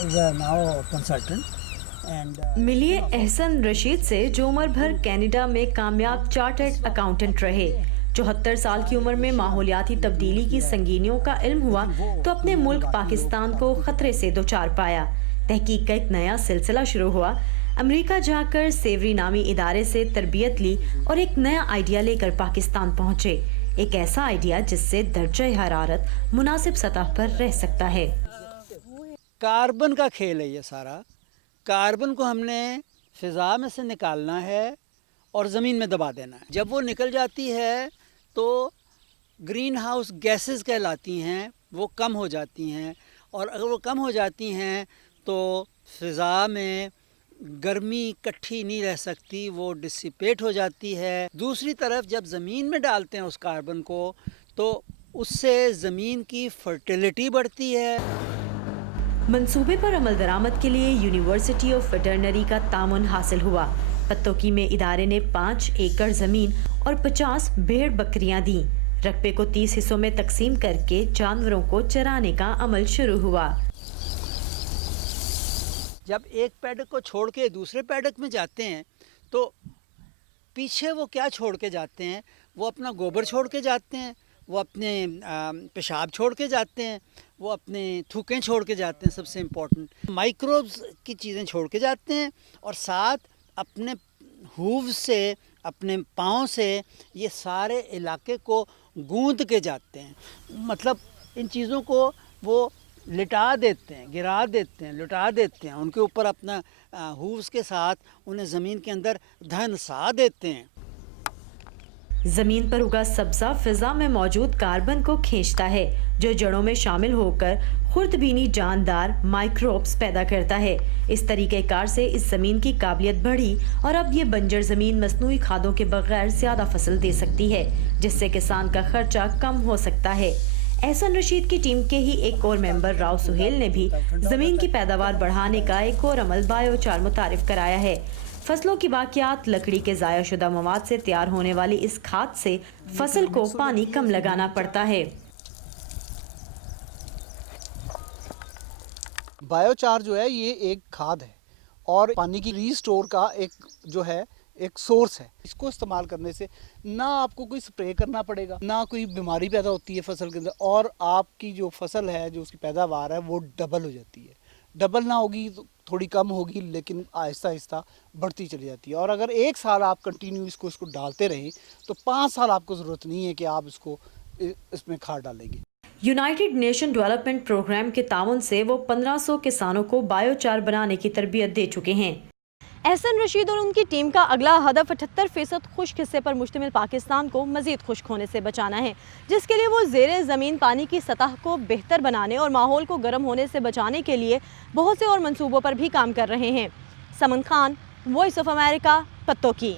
is a now consultant. ملیے احسن رشید سے جو عمر بھر کینیڈا میں کامیاب چارٹرڈ اکاؤنٹنٹ رہے۔ 74 سال کی عمر میں ماحولیاتی تبدیلی کی سنگینیوں کا علم ہوا تو اپنے ملک پاکستان کو خطرے سے دوچار پایا۔ تحقیق کا ایک نیا سلسلہ شروع ہوا۔ امریکہ جا کر سیوری نامی ادارے سے تربیت لی اور ایک نیا آئیڈیا لے کر پاکستان پہنچے، ایک ایسا آئیڈیا جس سے درجہ حرارت مناسب سطح پر رہ سکتا ہے۔ کاربن کا کھیل ہے یہ سارا۔ کاربن کو ہم نے فضا میں سے نکالنا ہے اور زمین میں دبا دینا ہے۔ جب وہ نکل جاتی ہے تو گرین ہاؤس گیسز کہلاتی ہیں، وہ کم ہو جاتی ہیں، اور اگر وہ کم ہو جاتی ہیں تو فضا میں گرمی اکٹھی نہیں رہ سکتی، وہ ڈسیپیٹ ہو جاتی ہے۔ دوسری طرف جب زمین میں ڈالتے ہیں اس کاربن کو تو اس سے زمین کی فرٹیلیٹی بڑھتی ہے۔ منصوبے پر عمل درآمد کے لیے یونیورسٹی آف ویٹرنری کا تعاون حاصل ہوا۔ پتوکی میں ادارے نے 5 ایکڑ زمین اور 50 بھیڑ بکریاں دیں۔ رقبے کو 30 حصوں میں تقسیم کر کے جانوروں کو چرانے کا عمل شروع ہوا۔ جب ایک پیڈک کو چھوڑ کے دوسرے پیڈک میں جاتے ہیں تو پیچھے وہ کیا چھوڑ کے جاتے ہیں؟ وہ اپنا گوبر چھوڑ کے جاتے ہیں، وہ اپنے پیشاب چھوڑ کے جاتے ہیں، وہ اپنے تھوکیں چھوڑ کے جاتے ہیں۔ سب سے امپورٹنٹ مائکروبز کی چیزیں چھوڑ کے جاتے ہیں، اور ساتھ اپنے ہووز سے، اپنے پاؤں سے یہ سارے علاقے کو گوند کے جاتے ہیں۔ مطلب ان چیزوں کو وہ لٹا دیتے ہیں، گرا دیتے ہیں، لٹا دیتے ہیں، ان کے اوپر اپنا ہووز کے ساتھ انہیں زمین کے اندر دھنسا دیتے ہیں۔ زمین پر اگا سبزہ فضا میں موجود کاربن کو کھینچتا ہے، جو جڑوں میں شامل ہو کر خردبینی جاندار مائکروبز پیدا کرتا ہے۔ اس طریقہ کار سے اس زمین کی قابلیت بڑھی اور اب یہ بنجر زمین مصنوعی کھادوں کے بغیر زیادہ فصل دے سکتی ہے، جس سے کسان کا خرچہ کم ہو سکتا ہے۔ احسن رشید کی ٹیم کے ہی ایک اور ممبر راؤ سہیل نے بھی زمین کی پیداوار بڑھانے کا ایک اور عمل بایو چار متعارف کرایا ہے۔ فصلوں کی باقیات، لکڑی کے ضائع شدہ مواد سے تیار ہونے والی اس کھاد سے فصل کو پانی کم لگانا پڑتا ہے۔ بایو چار جو ہے یہ ایک کھاد ہے اور پانی کی ری سٹور کا ایک سورس ہے۔ اس کو استعمال کرنے سے نہ آپ کو کوئی سپرے کرنا پڑے گا، نہ کوئی بیماری پیدا ہوتی ہے فصل کے اندر، اور آپ کی جو فصل ہے، جو اس کی پیداوار ہے، وہ ڈبل ہو جاتی ہے۔ ڈبل نہ ہوگی تو تھوڑی کم ہوگی، لیکن آہستہ آہستہ بڑھتی چلی جاتی ہے۔ اور اگر 1 سال آپ کنٹینیو اس کو ڈالتے رہیں تو 5 سال آپ کو ضرورت نہیں ہے کہ آپ اس میں کھاد ڈالیں گے۔ یونائیٹڈ نیشن ڈیولپمنٹ پروگرام کے تعاون سے وہ 1500 کسانوں کو بایو چار بنانے کی تربیت دے چکے ہیں۔ احسن رشید اور ان کی ٹیم کا اگلا ہدف 78% خشک حصے پر مشتمل پاکستان کو مزید خشک ہونے سے بچانا ہے، جس کے لیے وہ زیر زمین پانی کی سطح کو بہتر بنانے اور ماحول کو گرم ہونے سے بچانے کے لیے بہت سے اور منصوبوں پر بھی کام کر رہے ہیں۔ Saman Khan, voice of America, Pattoki.